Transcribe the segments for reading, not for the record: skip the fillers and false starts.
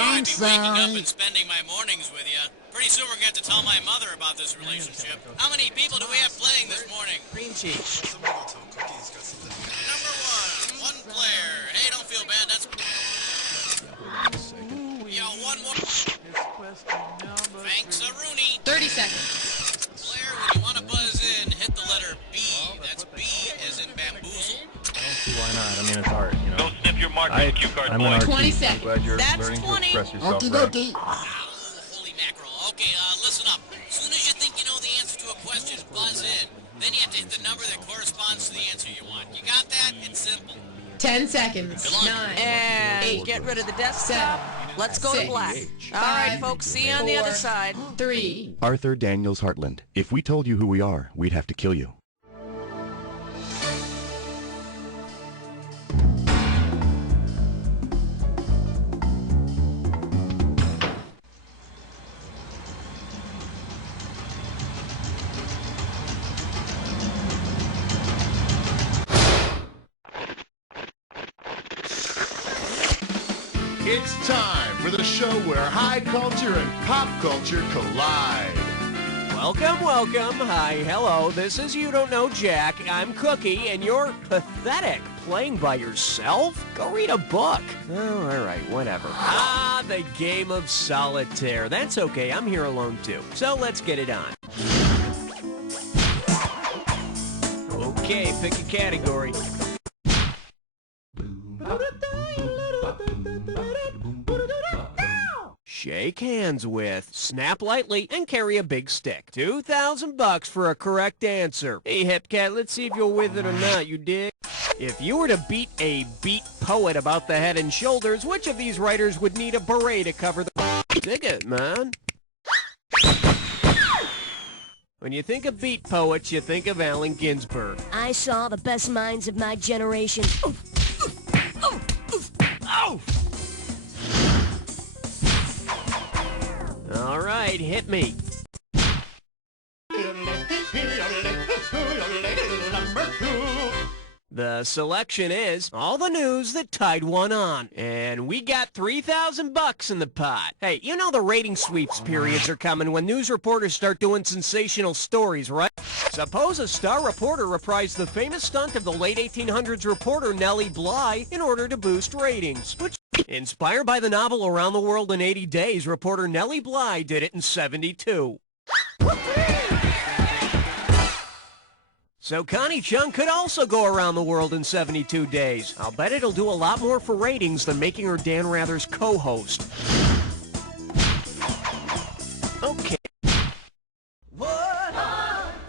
I'd be waking up sorry. and spending my mornings with you. Pretty soon we're going to have to tell my mother about this relationship. How many people do we have playing this morning? Cream cheese. Number one player. Hey, don't feel bad. That's... Yo, one more. Thanks, Rooney. 30 seconds. Claire, when you want to buzz in, hit the letter B. That's B as in bamboozle. I don't see why not. I mean, it's art, you know. Go sniff your marking cue card, I'm boy. an art 20 geek. I'm seconds. glad you're That's learning 20. to express yourself, Okie Brad. dokie. Ow, holy mackerel. Okay, listen up. As soon as you think you know the answer to a question, buzz in. Then you have to hit the number that corresponds to the answer you want. You got that? It's simple. 10 seconds. Good luck. 9. And 8. get rid of the desktop. Let's go to 6, black. All right, 5, folks, see you on the other 4, side. 3. Arthur Daniels Heartland. If we told you who we are, we'd have to kill you. It's time for the show where high culture and pop culture collide. Welcome, welcome. Hi, hello. This is You Don't Know Jack. I'm Cookie, and you're pathetic. Playing by yourself? Go read a book. Oh, all right, whatever. Ah, the game of solitaire. That's okay. I'm here alone, too. So let's get it on. Okay, pick a category. Shake hands with, snap lightly, and carry a big stick. $2,000 for a correct answer. Hey, Hep Cat, let's see if you're with it or not, you dig? If you were to beat a beat poet about the head and shoulders, which of these writers would need a beret to cover the... Dig it, man. When you think of beat poets, you think of Allen Ginsberg. I saw the best minds of my generation. Oh! All right, hit me. The selection is all the news that Tide won on. And we got $3,000 in the pot. Hey, you know the rating sweeps periods are coming when news reporters start doing sensational stories, right? Suppose a star reporter reprised the famous stunt of the late 1800s reporter Nellie Bly in order to boost ratings. Which, inspired by the novel Around the World in 80 Days, reporter Nellie Bly did it in 72. So Connie Chung could also go around the world in 72 days. I'll bet it'll do a lot more for ratings than making her Dan Rather's co-host. Okay. 1,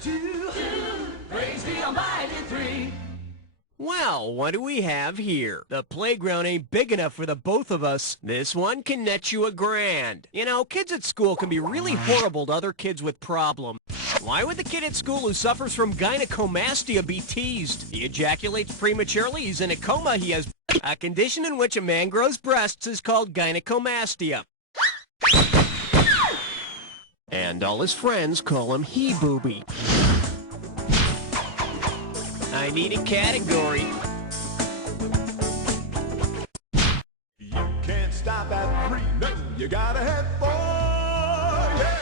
2, praise the Almighty 3. Well, what do we have here? The playground ain't big enough for the both of us. This one can net you $1,000. You know, kids at school can be really horrible to other kids with problems. Why would the kid at school who suffers from gynecomastia be teased? He ejaculates prematurely, he's in a coma, he has a condition in which a man grows breasts is called gynecomastia. And all his friends call him he-booby. I need a category. You can't stop at 3, no, you gotta have 4, yeah!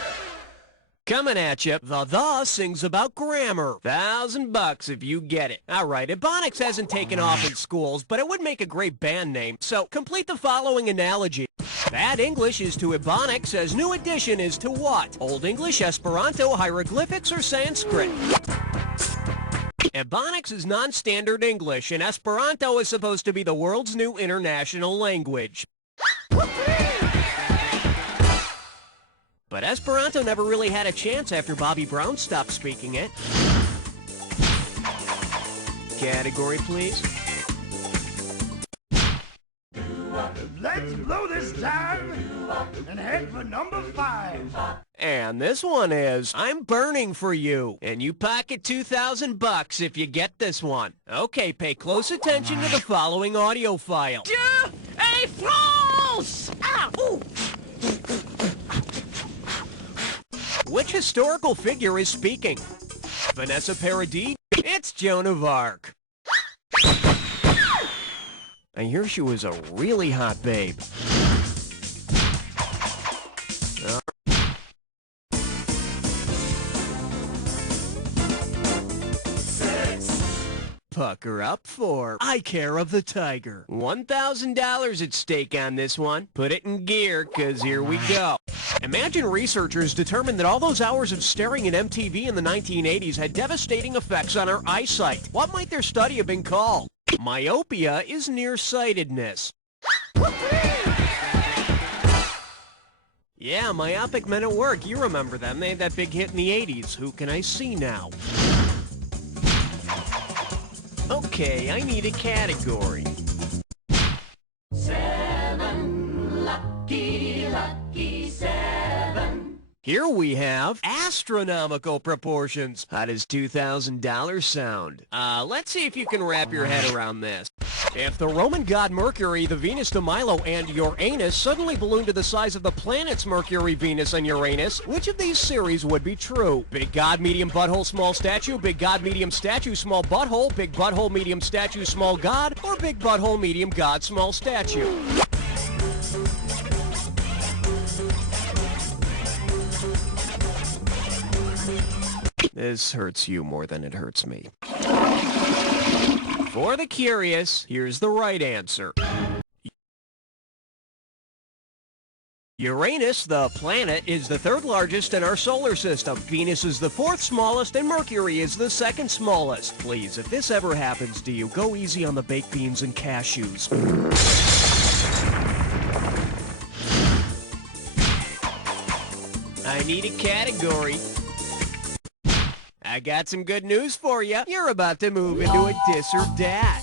Coming at you, the sings about grammar. $1,000 if you get it. All right, Ebonics hasn't taken off in schools, but it would make a great band name. So complete the following analogy. Bad English is to Ebonics as New Edition is to what? Old English, Esperanto, hieroglyphics, or Sanskrit? Ebonics is non-standard English, and Esperanto is supposed to be the world's new international language. But Esperanto never really had a chance after Bobby Brown stopped speaking it. Category, please. Let's blow this time and head for number 5. And this one is, I'm burning for you, and you pocket $2,000 if you get this one. Okay, pay close attention to the following audio file. Hey, France! Ah, ooh. Which historical figure is speaking? Vanessa Paradis? It's Joan of Arc. I hear she was a really hot babe. pucker up for Eye Care of the Tiger. $1,000 at stake on this one. Put it in gear, 'cause here we go. Imagine researchers determined that all those hours of staring at MTV in the 1980s had devastating effects on our eyesight. What might their study have been called? Myopia is nearsightedness. Yeah, Myopic Men at Work. You remember them. They had that big hit in the 80s. Who can I see now? Okay, I need a category. 7, lucky, lucky 7. Here we have astronomical proportions. How does $2,000 sound? Let's see if you can wrap your head around this. If the Roman god Mercury, the Venus de Milo, and Uranus suddenly ballooned to the size of the planets Mercury, Venus, and Uranus, which of these series would be true? Big god, medium butthole, small statue, big god, medium statue, small butthole, big butthole, medium statue, small god, or big butthole, medium god, small statue? This hurts you more than it hurts me. For the curious, here's the right answer. Uranus, the planet, is the third largest in our solar system. Venus is the fourth smallest, and Mercury is the second smallest. Please, if this ever happens to you, go easy on the baked beans and cashews. I need a category. I got some good news for you. You're about to move into a dis or dat.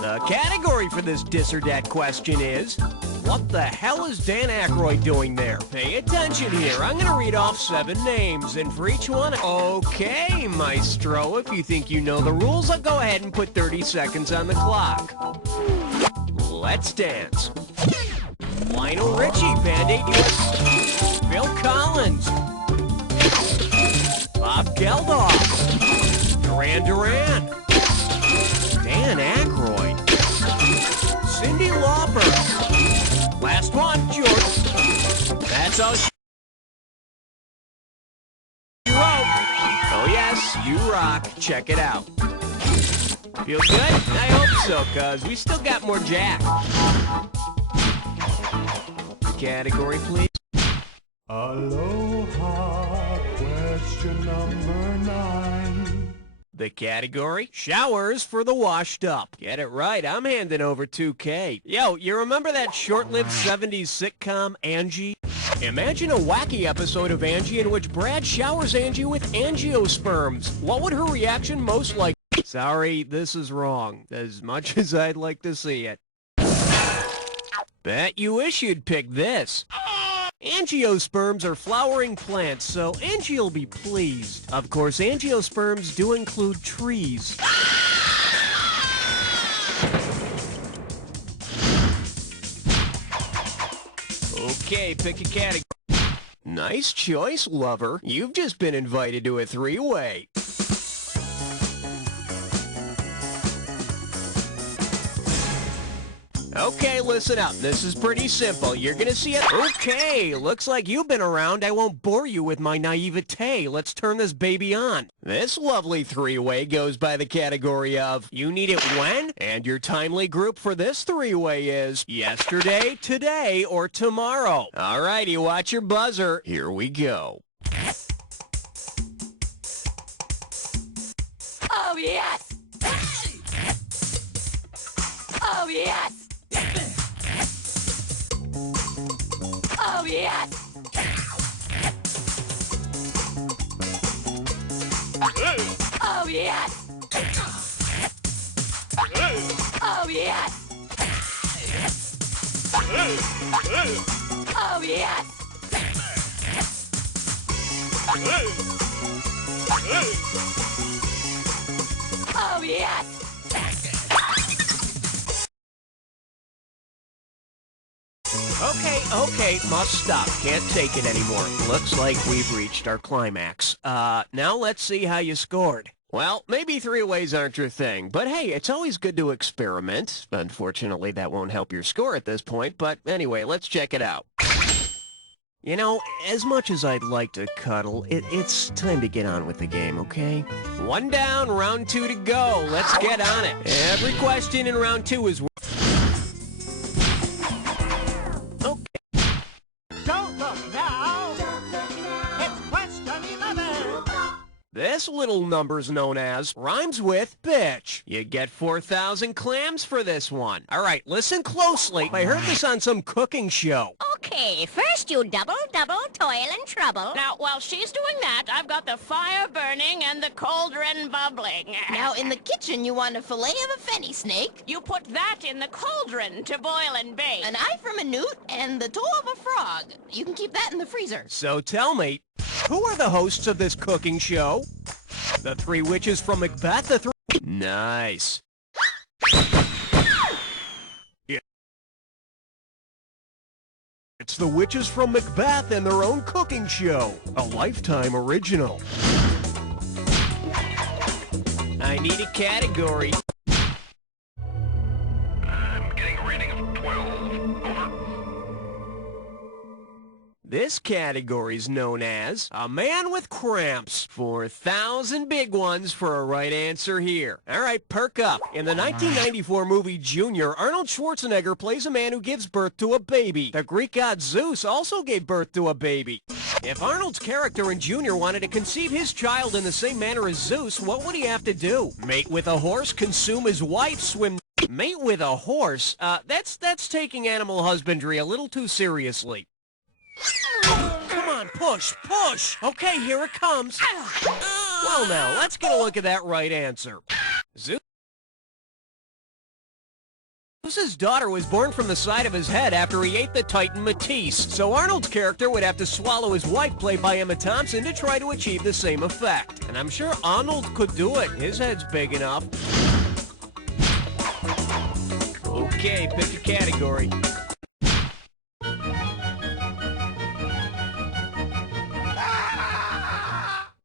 The category for this dis or dat question is, what the hell is Dan Aykroyd doing there? Pay attention here. I'm going to read off 7 names, and for each one, okay, maestro, if you think you know the rules, I'll go ahead and put 30 seconds on the clock. Let's dance. Lionel Richie, Band-Aid US, Phil Collins, Bob Geldof, Duran Duran, Dan Aykroyd, Cyndi Lauper. Last one, George. That's all she wrote. Oh yes, you rock. Check it out. Feel good? I hope so, cuz we still got more Jack. Category, please. Aloha, question number 9. The category? Showers for the washed up. Get it right, I'm handing over 2K. Yo, you remember that short-lived 70s sitcom, Angie? Imagine a wacky episode of Angie in which Brad showers Angie with angiosperms. What would her reaction most like? Sorry, this is wrong. As much as I'd like to see it. Bet you wish you'd pick this. Angiosperms are flowering plants, so Angie will be pleased. Of course, angiosperms do include trees. Okay, pick a category. Nice choice, lover. You've just been invited to a 3-way. Okay, listen up. This is pretty simple. You're gonna see it. Okay, looks like you've been around. I won't bore you with my naivete. Let's turn this baby on. This lovely 3-way goes by the category of you need it when? And your timely group for this 3-way is yesterday, today, or tomorrow. Alrighty, watch your buzzer. Here we go. Oh, yes! Oh, yes! Oh, yes! Oh, yes! Oh, yes! Oh, yes! Oh, yes! Okay, must stop. Can't take it anymore. Looks like we've reached our climax. Now let's see how you scored. Well, maybe 3-ways aren't your thing, but hey, it's always good to experiment. Unfortunately, that won't help your score at this point, but anyway, let's check it out. You know, as much as I'd like to cuddle, it's time to get on with the game, okay? One down, round 2 to go. Let's get on it. Every question in round 2 is worth... Okay. Don't look now. It's question 11. This little number's known as rhymes with bitch. You get 4,000 clams for this one. All right, listen closely. I heard this on some cooking show. Okay, first you double, toil and trouble. Now, while she's doing that, I've got the fire burning and the cauldron bubbling. Now, in the kitchen, you want a fillet of a fenny snake, You put that in the cauldron to boil and bake. an eye from a newt, and the toe of a frog. You can keep that in the freezer. So tell me, who are the hosts of this cooking show? The three witches from Macbeth? Nice. Yeah. It's the witches from Macbeth and their own cooking show. A Lifetime original. I need a category. I'm getting a rating of 12. Over. This category's known as A Man with Cramps. 4,000 big ones for a right answer here. All right, perk up. In the 1994 movie Junior, Arnold Schwarzenegger plays a man who gives birth to a baby. The Greek god Zeus also gave birth to a baby. If Arnold's character in Junior wanted to conceive his child in the same manner as Zeus, what would he have to do? Mate with a horse, consume his wife, swim... Mate with a horse? That's taking animal husbandry a little too seriously. Come on, push, push! Okay, here it comes. Well now, let's get a look at that right answer. Zeus's daughter was born from the side of his head after he ate the Titan Matisse, so Arnold's character would have to swallow his wife, played by Emma Thompson, to try to achieve the same effect. And I'm sure Arnold could do it. His head's big enough. Okay, pick a category.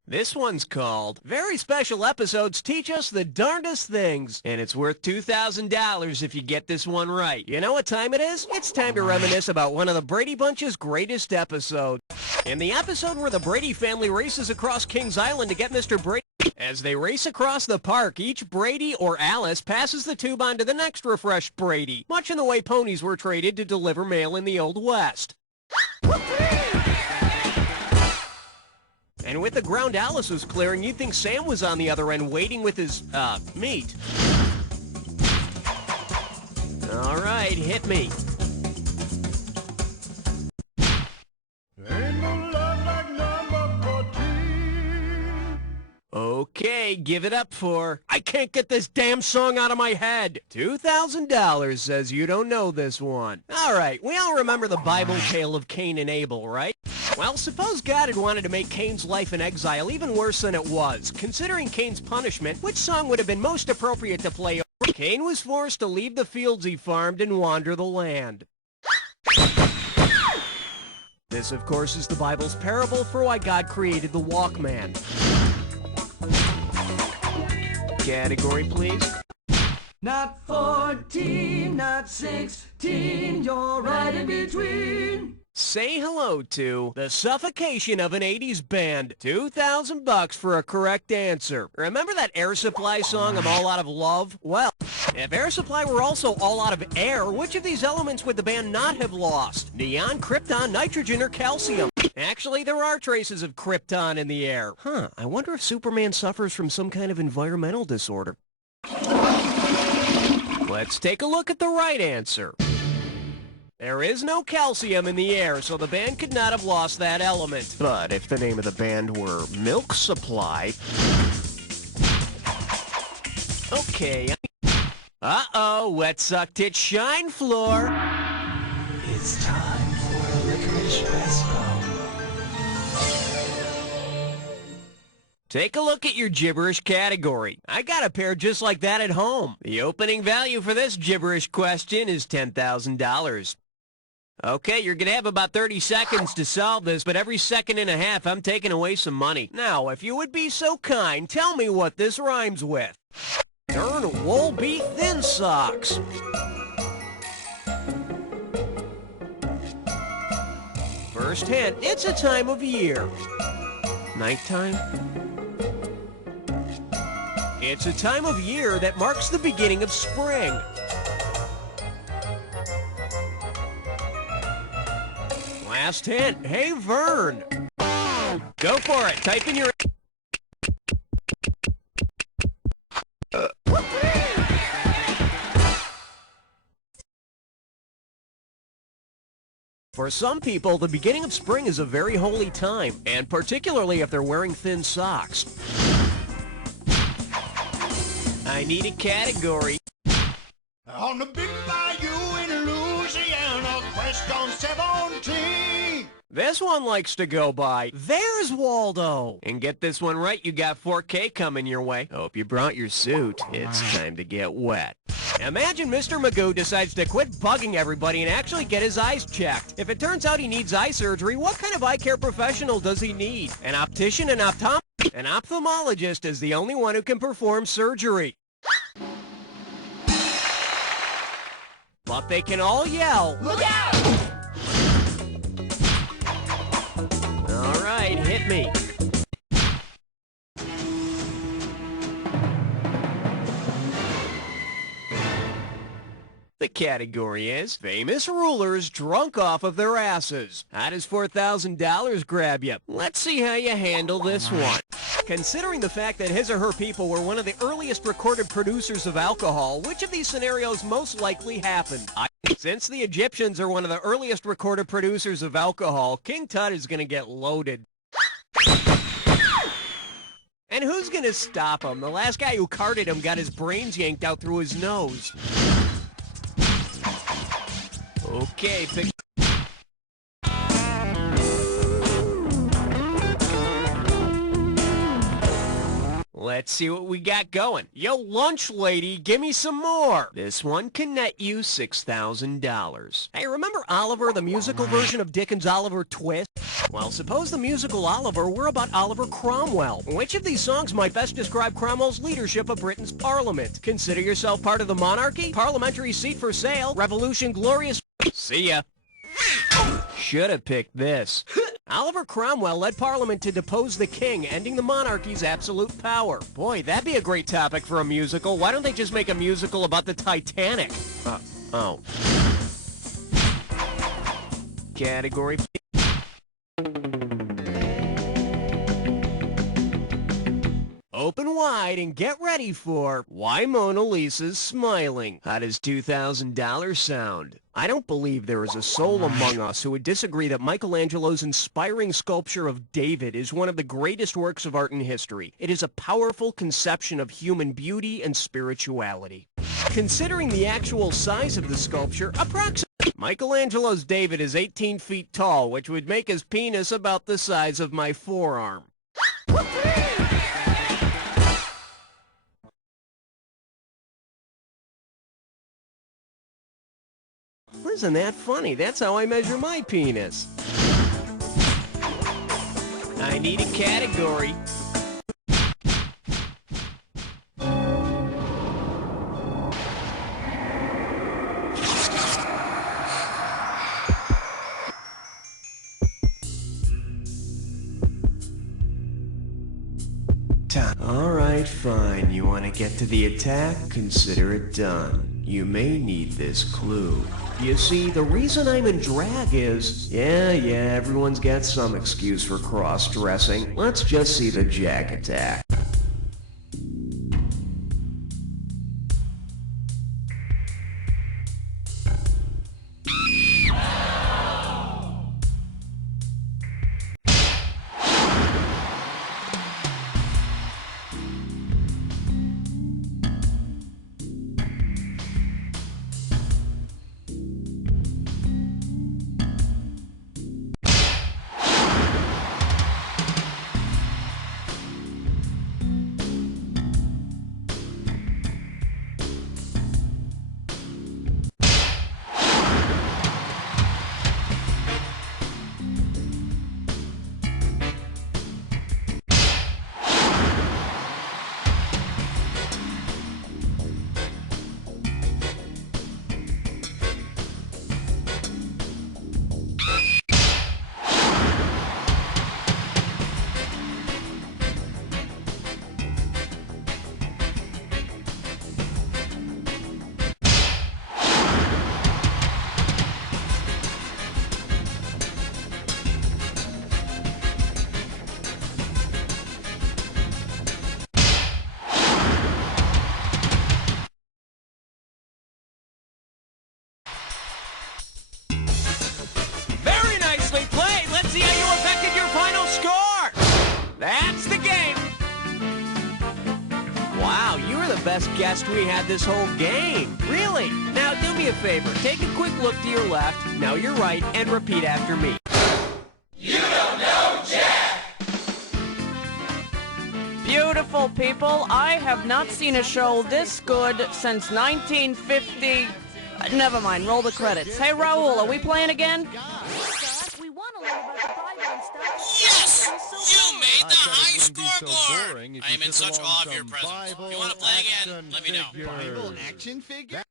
This one's called Very Special Episodes Teach Us the Darndest Things, and it's worth $2,000 if you get this one right. You know what time it is? It's time to reminisce about one of the Brady Bunch's greatest episodes. In the episode where the Brady family races across Kings Island to get Mr. Brady, as they race across the park, each Brady or Alice passes the tube on to the next refreshed Brady, much in the way ponies were traded to deliver mail in the Old West. And with the ground Alice was clearing, you'd think Sam was on the other end waiting with his, meat. All right, hit me. Ain't no love like number 14. Okay, give it up for... I can't get this damn song out of my head. $2,000 says you don't know this one. All right, we all remember the Bible tale of Cain and Abel, right? Well, suppose God had wanted to make Cain's life in exile even worse than it was. Considering Cain's punishment, which song would have been most appropriate to play? Cain was forced to leave the fields he farmed and wander the land. This, of course, is the Bible's parable for why God created the Walkman. Category, please. Not 14, not 16, you're right in between. Say hello to The Suffocation of an 80s Band. $2,000 for a correct answer. Remember that Air Supply song, I'm All Out of Love? Well, if Air Supply were also all out of air, which of these elements would the band not have lost? Neon, krypton, nitrogen, or calcium? Actually, there are traces of krypton in the air. Huh, I wonder if Superman suffers from some kind of environmental disorder. Let's take a look at the right answer. There is no calcium in the air, so the band could not have lost that element. But if the name of the band were Milk Supply... Okay. Uh-oh, wet suck tit shine floor. It's time for a licorice espresso. Take a look at your gibberish category. I got a pair just like that at home. The opening value for this gibberish question is $10,000. Okay, you're gonna have about 30 seconds to solve this, but every second and a half I'm taking away some money. Now, if you would be so kind, tell me what this rhymes with. Turn wool be thin socks. First hint, it's a time of year. Nighttime? It's a time of year that marks the beginning of spring. Last hint, hey Vern. Go for it, type in your... For some people, the beginning of spring is a very holy time, and particularly if they're wearing thin socks. I need a category. On the big bayou in Louisiana, crest on 17. This one likes to go by, there's Waldo. And get this one right, you got 4K coming your way. Hope you brought your suit. It's time to get wet. Imagine Mr. Magoo decides to quit bugging everybody and actually get his eyes checked. If it turns out he needs eye surgery, what kind of eye care professional does he need? An optician, an ophthalmologist is the only one who can perform surgery. But they can all yell, "Look out!" All right, hit me. The category is famous rulers drunk off of their asses. How does $4,000 grab you? Let's see how you handle this one. Considering the fact that his or her people were one of the earliest recorded producers of alcohol, which of these scenarios most likely happened? Since the Egyptians are one of the earliest recorded producers of alcohol, King Tut is going to get loaded. And who's going to stop him? The last guy who carted him got his brains yanked out through his nose. Okay, pick... Let's see what we got going. Yo, lunch lady, give me some more. This one can net you $6,000. Hey, remember Oliver, the musical version of Dickens' Oliver Twist? Well, suppose the musical Oliver were about Oliver Cromwell. Which of these songs might best describe Cromwell's leadership of Britain's parliament? Consider yourself part of the monarchy? Parliamentary seat for sale? Revolution glorious? See ya. Should have picked this. Oliver Cromwell led Parliament to depose the king, ending the monarchy's absolute power. Boy, that'd be a great topic for a musical. Why don't they just make a musical about the Titanic? Oh. Category... Open wide and get ready for Why Mona Lisa's Smiling. How does $2,000 sound? I don't believe there is a soul among us who would disagree that Michelangelo's inspiring sculpture of David is one of the greatest works of art in history. It is a powerful conception of human beauty and spirituality. Considering the actual size of the sculpture, approximately, Michelangelo's David is 18 feet tall, which would make his penis about the size of my forearm. Isn't that funny? That's how I measure my penis. I need a category. All right, fine. You want to get to the attack? Consider it done. You may need this clue. You see, the reason I'm in drag is... Yeah, everyone's got some excuse for cross-dressing. Let's just see the Jack attack. best guest we had this whole game. Really? Now, do me a favor. Take a quick look to your left, now your right, and repeat after me. You don't know Jack! Beautiful people, I have not seen a show this good since 1950. Never mind, roll the credits. Hey, Raul, are we playing again? We want to learn about the Bible and stuff. Yes! You made the high scoreboard! I am in such awe of your presence. If you want to play again, let me know. Bible action figure?